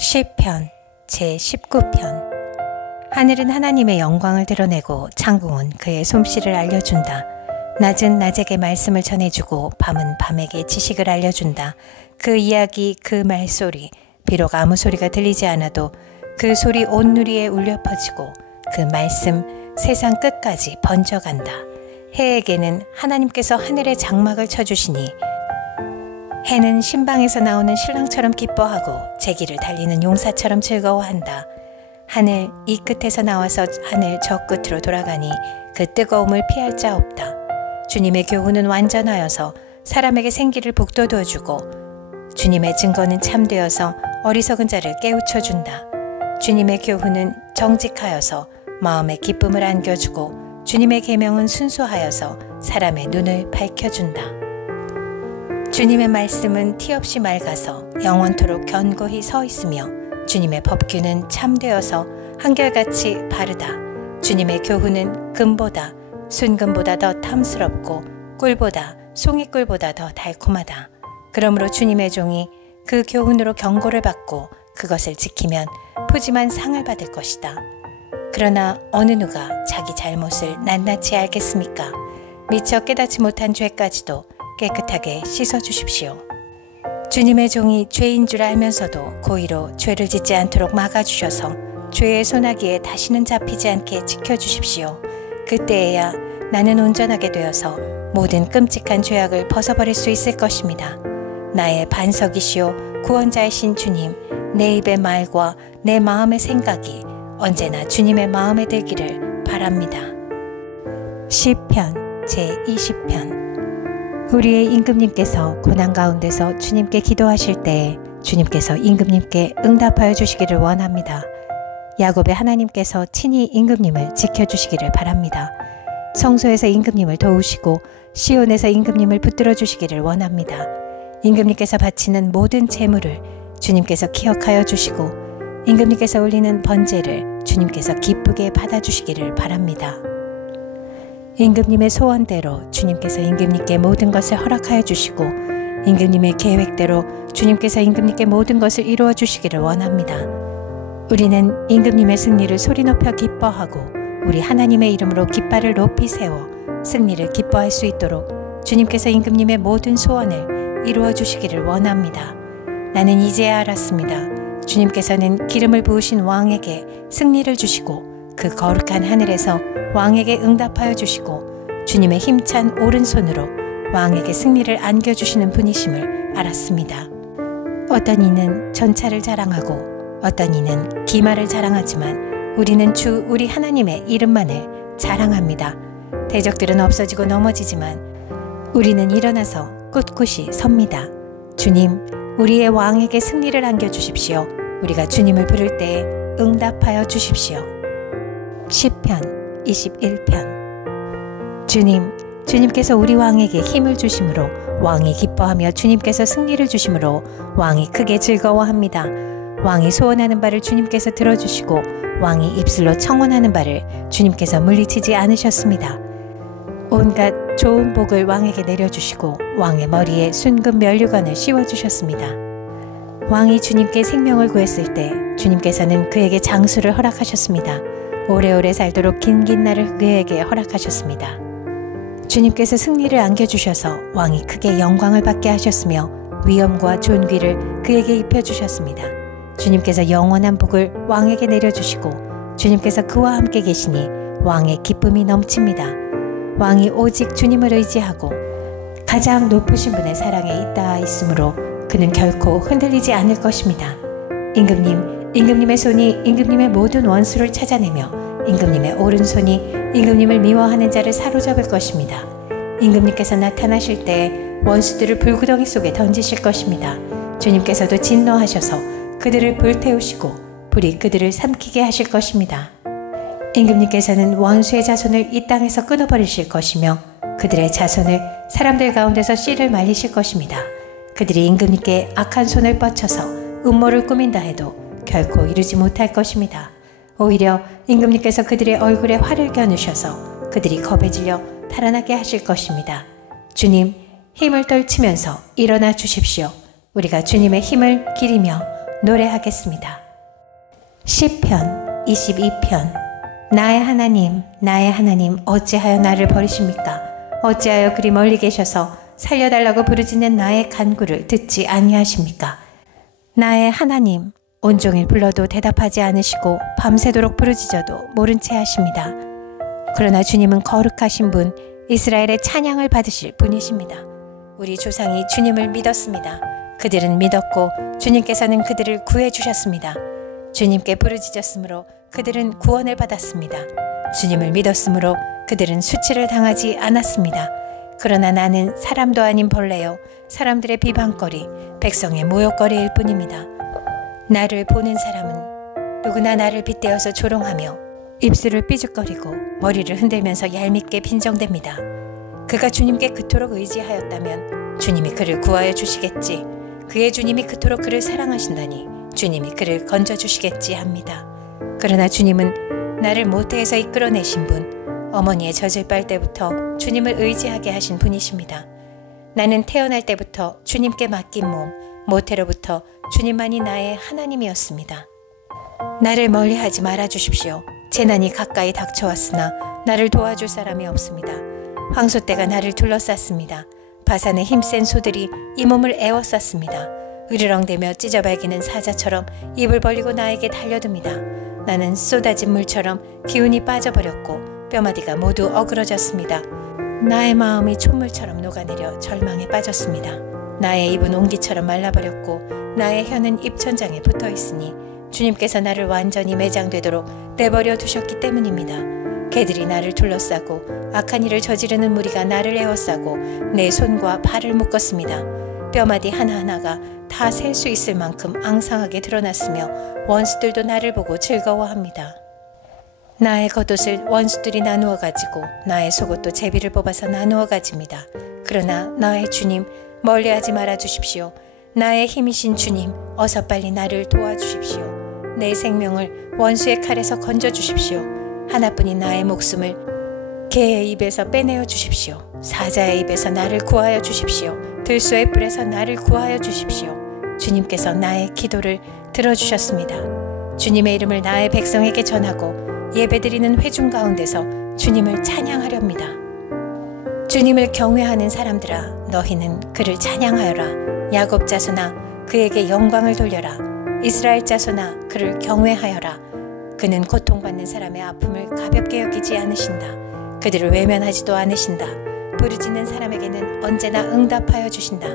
시편 제19편. 하늘은 하나님의 영광을 드러내고 창궁은 그의 솜씨를 알려준다. 낮은 낮에게 말씀을 전해주고 밤은 밤에게 지식을 알려준다. 그 이야기, 그 말소리, 비록 아무 소리가 들리지 않아도 그 소리 온 누리에 울려 퍼지고 그 말씀 세상 끝까지 번져간다. 해에게는 하나님께서 하늘의 장막을 쳐주시니 해는 신방에서 나오는 신랑처럼 기뻐하고 제기를 달리는 용사처럼 즐거워한다. 하늘 이 끝에서 나와서 하늘 저 끝으로 돌아가니 그 뜨거움을 피할 자 없다. 주님의 교훈은 완전하여서 사람에게 생기를 북돋워주고 주님의 증거는 참되어서 어리석은 자를 깨우쳐준다. 주님의 교훈은 정직하여서 마음의 기쁨을 안겨주고 주님의 계명은 순수하여서 사람의 눈을 밝혀준다. 주님의 말씀은 티없이 맑아서 영원토록 견고히 서 있으며 주님의 법규는 참되어서 한결같이 바르다. 주님의 교훈은 금보다 순금보다 더 탐스럽고 꿀보다 송이꿀보다 더 달콤하다. 그러므로 주님의 종이 그 교훈으로 경고를 받고 그것을 지키면 푸짐한 상을 받을 것이다. 그러나 어느 누가 자기 잘못을 낱낱이 알겠습니까? 미처 깨닫지 못한 죄까지도 깨끗하게 씻어주십시오. 주님의 종이 죄인 줄 알면서도 고의로 죄를 짓지 않도록 막아주셔서 죄의 소나기에 다시는 잡히지 않게 지켜주십시오. 그때에야 나는 온전하게 되어서 모든 끔찍한 죄악을 벗어버릴 수 있을 것입니다. 나의 반석이시오 구원자이신 주님, 내 입의 말과 내 마음의 생각이 언제나 주님의 마음에 들기를 바랍니다. 시편 제20편. 우리의 임금님께서 고난 가운데서 주님께 기도하실 때에 주님께서 임금님께 응답하여 주시기를 원합니다. 야곱의 하나님께서 친히 임금님을 지켜주시기를 바랍니다. 성소에서 임금님을 도우시고 시온에서 임금님을 붙들어 주시기를 원합니다. 임금님께서 바치는 모든 제물을 주님께서 기억하여 주시고 임금님께서 올리는 번제를 주님께서 기쁘게 받아주시기를 바랍니다. 임금님의 소원대로 주님께서 임금님께 모든 것을 허락하여 주시고 임금님의 계획대로 주님께서 임금님께 모든 것을 이루어 주시기를 원합니다. 우리는 임금님의 승리를 소리 높여 기뻐하고 우리 하나님의 이름으로 깃발을 높이 세워 승리를 기뻐할 수 있도록 주님께서 임금님의 모든 소원을 이루어 주시기를 원합니다. 나는 이제야 알았습니다. 주님께서는 기름을 부으신 왕에게 승리를 주시고 그 거룩한 하늘에서 왕에게 응답하여 주시고 주님의 힘찬 오른손으로 왕에게 승리를 안겨주시는 분이심을 알았습니다. 어떤 이는 전차를 자랑하고 어떤 이는 기마를 자랑하지만 우리는 주 우리 하나님의 이름만을 자랑합니다. 대적들은 없어지고 넘어지지만 우리는 일어나서 꿋꿋이 섭니다. 주님, 우리의 왕에게 승리를 안겨주십시오. 우리가 주님을 부를 때에 응답하여 주십시오. 시편 21편. 주님께서 우리 왕에게 힘을 주심으로 왕이 기뻐하며 주님께서 승리를 주심으로 왕이 크게 즐거워합니다. 왕이 소원하는 바를 주님께서 들어주시고 왕이 입술로 청원하는 바를 주님께서 물리치지 않으셨습니다. 온갖 좋은 복을 왕에게 내려주시고 왕의 머리에 순금 면류관을 씌워주셨습니다. 왕이 주님께 생명을 구했을 때 주님께서는 그에게 장수를 허락하셨습니다. 오래오래 살도록 긴긴 날을 그에게 허락하셨습니다. 주님께서 승리를 안겨주셔서 왕이 크게 영광을 받게 하셨으며 위엄과 존귀를 그에게 입혀주셨습니다. 주님께서 영원한 복을 왕에게 내려주시고 주님께서 그와 함께 계시니 왕의 기쁨이 넘칩니다. 왕이 오직 주님을 의지하고 가장 높으신 분의 사랑에 잇따아 있으므로 그는 결코 흔들리지 않을 것입니다. 임금님의 손이 임금님의 모든 원수를 찾아내며 임금님의 오른손이 임금님을 미워하는 자를 사로잡을 것입니다. 임금님께서 나타나실 때에 원수들을 불구덩이 속에 던지실 것입니다. 주님께서도 진노하셔서 그들을 불태우시고 불이 그들을 삼키게 하실 것입니다. 임금님께서는 원수의 자손을 이 땅에서 끊어버리실 것이며 그들의 자손을 사람들 가운데서 씨를 말리실 것입니다. 그들이 임금님께 악한 손을 뻗쳐서 음모를 꾸민다 해도 결코 이루지 못할 것입니다. 오히려 임금님께서 그들의 얼굴에 활을 겨누셔서 그들이 겁에 질려 달아나게 하실 것입니다. 주님, 힘을 떨치면서 일어나 주십시오. 우리가 주님의 힘을 기리며 노래하겠습니다. 시편 22편. 나의 하나님 어찌하여 나를 버리십니까? 어찌하여 그리 멀리 계셔서 살려달라고 부르짖는 나의 간구를 듣지 아니하십니까? 나의 하나님, 온종일 불러도 대답하지 않으시고 밤새도록 부르짖어도 모른 채 하십니다. 그러나 주님은 거룩하신 분, 이스라엘의 찬양을 받으실 분이십니다. 우리 조상이 주님을 믿었습니다. 그들은 믿었고 주님께서는 그들을 구해주셨습니다. 주님께 부르짖었으므로 그들은 구원을 받았습니다. 주님을 믿었으므로 그들은 수치를 당하지 않았습니다. 그러나 나는 사람도 아닌 벌레요, 사람들의 비방거리, 백성의 모욕거리일 뿐입니다. 나를 보는 사람은 누구나 나를 빗대어서 조롱하며 입술을 삐죽거리고 머리를 흔들면서 얄밉게 빈정댑니다. 그가 주님께 그토록 의지하였다면 주님이 그를 구하여 주시겠지. 그의 주님이 그토록 그를 사랑하신다니 주님이 그를 건져주시겠지 합니다. 그러나 주님은 나를 모태에서 이끌어내신 분, 어머니의 젖을 빨 때부터 주님을 의지하게 하신 분이십니다. 나는 태어날 때부터 주님께 맡긴 몸, 모태로부터 주님만이 나의 하나님이었습니다. 나를 멀리하지 말아 주십시오. 재난이 가까이 닥쳐왔으나 나를 도와줄 사람이 없습니다. 황소떼가 나를 둘러쌌습니다. 바산의 힘센 소들이 이 몸을 에워쌌습니다. 으르렁대며 찢어발기는 사자처럼 입을 벌리고 나에게 달려듭니다. 나는 쏟아진 물처럼 기운이 빠져버렸고 뼈마디가 모두 어그러졌습니다. 나의 마음이 촛물처럼 녹아내려 절망에 빠졌습니다. 나의 입은 옹기처럼 말라버렸고 나의 혀는 입천장에 붙어있으니 주님께서 나를 완전히 매장되도록 내버려 두셨기 때문입니다. 개들이 나를 둘러싸고 악한 일을 저지르는 무리가 나를 에워싸고 내 손과 발을 묶었습니다. 뼈마디 하나하나가 다 셀 수 있을 만큼 앙상하게 드러났으며 원수들도 나를 보고 즐거워합니다. 나의 겉옷을 원수들이 나누어 가지고 나의 속옷도 제비를 뽑아서 나누어 가집니다. 그러나 나의 주님, 멀리하지 말아 주십시오. 나의 힘이신 주님, 어서 빨리 나를 도와주십시오. 내 생명을 원수의 칼에서 건져주십시오. 하나뿐인 나의 목숨을 개의 입에서 빼내어 주십시오. 사자의 입에서 나를 구하여 주십시오. 들소의 뿔에서 나를 구하여 주십시오. 주님께서 나의 기도를 들어주셨습니다. 주님의 이름을 나의 백성에게 전하고 예배드리는 회중 가운데서 주님을 찬양하렵니다. 주님을 경외하는 사람들아, 너희는 그를 찬양하여라. 야곱 자손아, 그에게 영광을 돌려라. 이스라엘 자손아, 그를 경외하여라. 그는 고통받는 사람의 아픔을 가볍게 여기지 않으신다. 그들을 외면하지도 않으신다. 부르짖는 사람에게는 언제나 응답하여 주신다.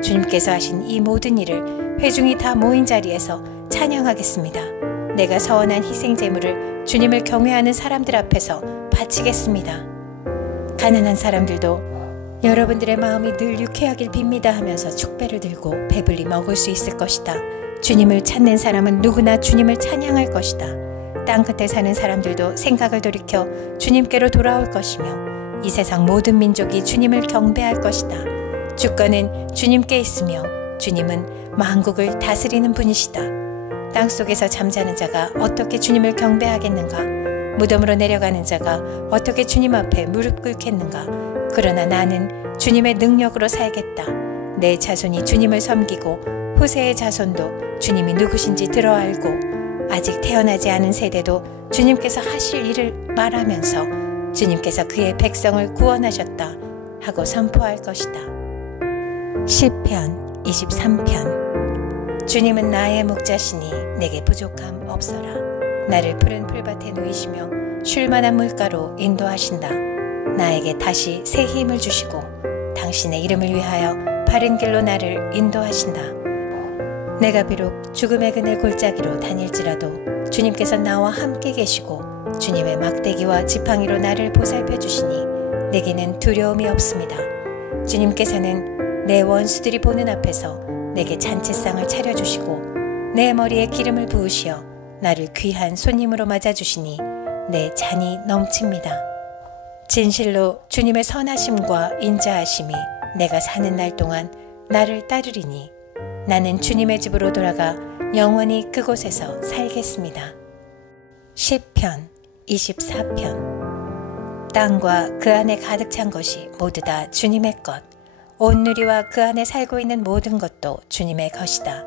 주님께서 하신 이 모든 일을 회중이 다 모인 자리에서 찬양하겠습니다. 내가 서원한 희생제물을 주님을 경외하는 사람들 앞에서 바치겠습니다. 가난한 사람들도 여러분들의 마음이 늘 유쾌하길 빕니다 하면서 축배를 들고 배불리 먹을 수 있을 것이다. 주님을 찾는 사람은 누구나 주님을 찬양할 것이다. 땅끝에 사는 사람들도 생각을 돌이켜 주님께로 돌아올 것이며 이 세상 모든 민족이 주님을 경배할 것이다. 주권은 주님께 있으며 주님은 만국을 다스리는 분이시다. 땅속에서 잠자는 자가 어떻게 주님을 경배하겠는가? 무덤으로 내려가는 자가 어떻게 주님 앞에 무릎 꿇겠는가? 그러나 나는 주님의 능력으로 살겠다. 내 자손이 주님을 섬기고 후세의 자손도 주님이 누구신지 들어 알고 아직 태어나지 않은 세대도 주님께서 하실 일을 말하면서 주님께서 그의 백성을 구원하셨다 하고 선포할 것이다. 시편 23편. 주님은 나의 목자시니 내게 부족함 없어라. 나를 푸른 풀밭에 누이시며 쉴만한 물가로 인도하신다. 나에게 다시 새 힘을 주시고 당신의 이름을 위하여 바른 길로 나를 인도하신다. 내가 비록 죽음의 그늘 골짜기로 다닐지라도 주님께서 나와 함께 계시고 주님의 막대기와 지팡이로 나를 보살펴 주시니 내게는 두려움이 없습니다. 주님께서는 내 원수들이 보는 앞에서 내게 잔치상을 차려주시고 내 머리에 기름을 부으시어 나를 귀한 손님으로 맞아주시니 내 잔이 넘칩니다. 진실로 주님의 선하심과 인자하심이 내가 사는 날 동안 나를 따르리니 나는 주님의 집으로 돌아가 영원히 그곳에서 살겠습니다. 시편 24편. 땅과 그 안에 가득 찬 것이 모두 다 주님의 것, 온 누리와 그 안에 살고 있는 모든 것도 주님의 것이다.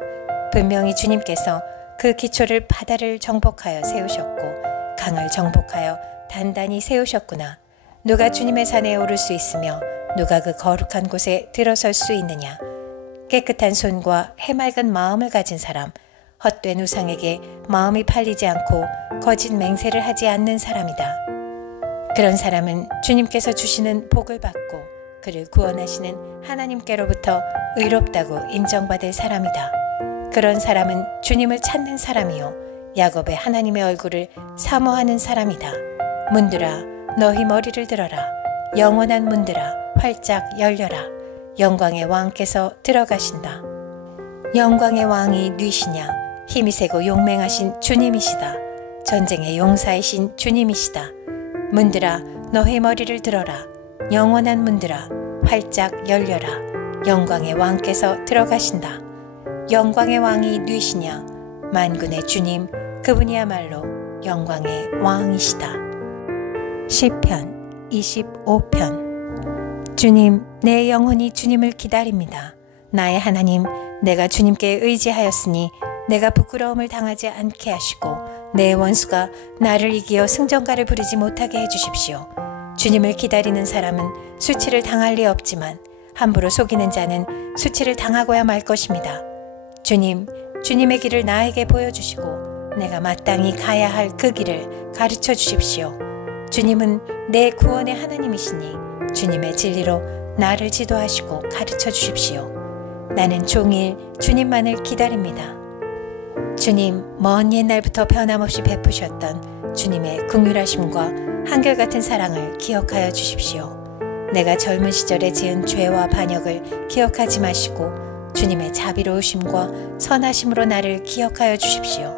분명히 주님께서 그 기초를 바다를 정복하여 세우셨고 강을 정복하여 단단히 세우셨구나. 누가 주님의 산에 오를 수 있으며 누가 그 거룩한 곳에 들어설 수 있느냐. 깨끗한 손과 해맑은 마음을 가진 사람, 헛된 우상에게 마음이 팔리지 않고 거짓 맹세를 하지 않는 사람이다. 그런 사람은 주님께서 주시는 복을 받고 그를 구원하시는 하나님께로부터 의롭다고 인정받을 사람이다. 그런 사람은 주님을 찾는 사람이요 야곱의 하나님의 얼굴을 사모하는 사람이다. 문들아 너희 머리를 들어라. 영원한 문들아 활짝 열려라. 영광의 왕께서 들어가신다. 영광의 왕이 누이시냐. 힘이 세고 용맹하신 주님이시다. 전쟁의 용사이신 주님이시다. 문들아 너희 머리를 들어라. 영원한 문들아 활짝 열려라. 영광의 왕께서 들어가신다. 영광의 왕이 누이시냐. 만군의 주님 그분이야말로 영광의 왕이시다. 시편 25편. 주님, 내 영혼이 주님을 기다립니다. 나의 하나님, 내가 주님께 의지하였으니 내가 부끄러움을 당하지 않게 하시고 내 원수가 나를 이기어 승전가를 부리지 못하게 해주십시오. 주님을 기다리는 사람은 수치를 당할 리 없지만 함부로 속이는 자는 수치를 당하고야 말 것입니다. 주님, 주님의 길을 나에게 보여주시고 내가 마땅히 가야 할 그 길을 가르쳐 주십시오. 주님은 내 구원의 하나님이시니 주님의 진리로 나를 지도하시고 가르쳐 주십시오. 나는 종일 주님만을 기다립니다. 주님, 먼 옛날부터 변함없이 베푸셨던 주님의 긍휼하심과 한결같은 사랑을 기억하여 주십시오. 내가 젊은 시절에 지은 죄와 반역을 기억하지 마시고 주님의 자비로우심과 선하심으로 나를 기억하여 주십시오.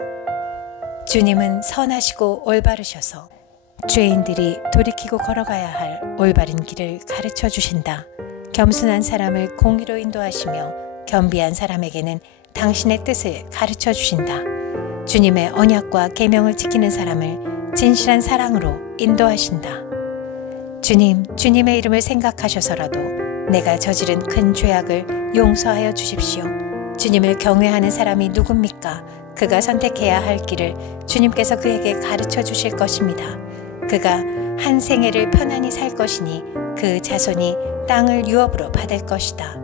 주님은 선하시고 올바르셔서 죄인들이 돌이키고 걸어가야 할 올바른 길을 가르쳐 주신다. 겸손한 사람을 공의로 인도하시며 겸비한 사람에게는 당신의 뜻을 가르쳐 주신다. 주님의 언약과 계명을 지키는 사람을 진실한 사랑으로 인도하신다. 주님, 주님의 이름을 생각하셔서라도 내가 저지른 큰 죄악을 용서하여 주십시오. 주님을 경외하는 사람이 누굽니까? 그가 선택해야 할 길을 주님께서 그에게 가르쳐 주실 것입니다. 그가 한 생애를 편안히 살 것이니 그 자손이 땅을 유업으로 받을 것이다.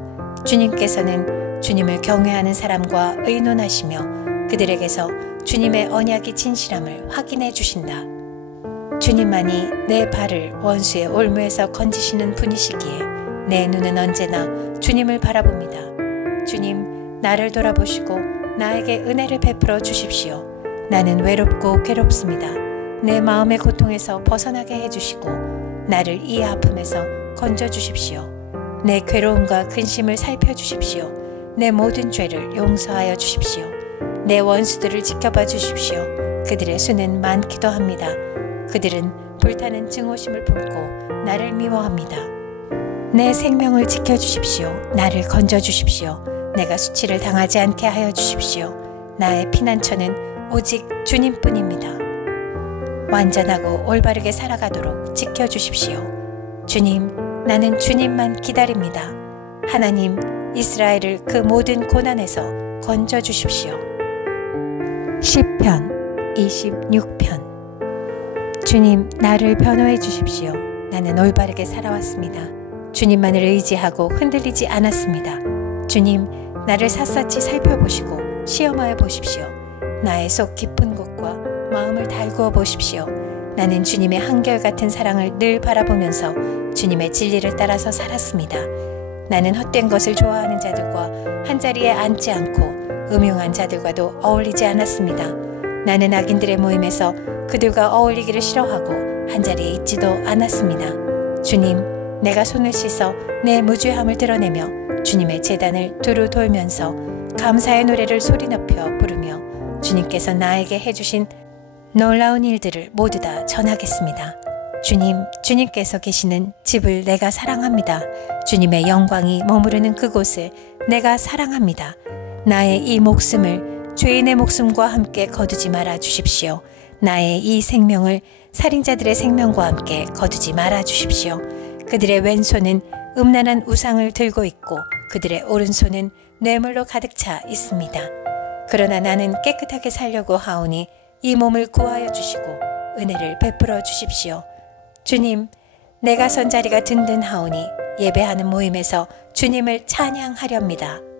주님께서는 주님을 경외하는 사람과 의논하시며 그들에게서 주님의 언약이 진실함을 확인해 주신다. 주님만이 내 발을 원수의 올무에서 건지시는 분이시기에 내 눈은 언제나 주님을 바라봅니다. 주님, 나를 돌아보시고 나에게 은혜를 베풀어 주십시오. 나는 외롭고 괴롭습니다. 내 마음의 고통에서 벗어나게 해주시고 나를 이 아픔에서 건져주십시오. 내 괴로움과 근심을 살펴주십시오. 내 모든 죄를 용서하여 주십시오. 내 원수들을 지켜봐 주십시오. 그들의 수는 많기도 합니다. 그들은 불타는 증오심을 품고 나를 미워합니다. 내 생명을 지켜주십시오. 나를 건져주십시오. 내가 수치를 당하지 않게 하여 주십시오. 나의 피난처는 오직 주님뿐입니다. 완전하고 올바르게 살아가도록 지켜주십시오. 주님, 나는 주님만 기다립니다. 하나님, 이스라엘을 그 모든 고난에서 건져주십시오. 시편 26편. 주님, 나를 변호해 주십시오. 나는 올바르게 살아왔습니다. 주님만을 의지하고 흔들리지 않았습니다. 주님, 나를 샅샅이 살펴보시고 시험하여 보십시오. 나의 속 깊은 곳과 마음을 달구어 보십시오. 나는 주님의 한결같은 사랑을 늘 바라보면서 주님의 진리를 따라서 살았습니다. 나는 헛된 것을 좋아하는 자들과 한자리에 앉지 않고 음흉한 자들과도 어울리지 않았습니다. 나는 악인들의 모임에서 그들과 어울리기를 싫어하고 한자리에 있지도 않았습니다. 주님, 내가 손을 씻어 내 무죄함을 드러내며 주님의 제단을 두루 돌면서 감사의 노래를 소리 높여 부르며 주님께서 나에게 해주신 놀라운 일들을 모두 다 전하겠습니다. 주님, 주님께서 계시는 집을 내가 사랑합니다. 주님의 영광이 머무르는 그곳을 내가 사랑합니다. 나의 이 목숨을 죄인의 목숨과 함께 거두지 말아 주십시오. 나의 이 생명을 살인자들의 생명과 함께 거두지 말아 주십시오. 그들의 왼손은 음란한 우상을 들고 있고 그들의 오른손은 뇌물로 가득 차 있습니다. 그러나 나는 깨끗하게 살려고 하오니 이 몸을 구하여 주시고 은혜를 베풀어 주십시오. 주님, 내가 선 자리가 든든하오니 예배하는 모임에서 주님을 찬양하렵니다.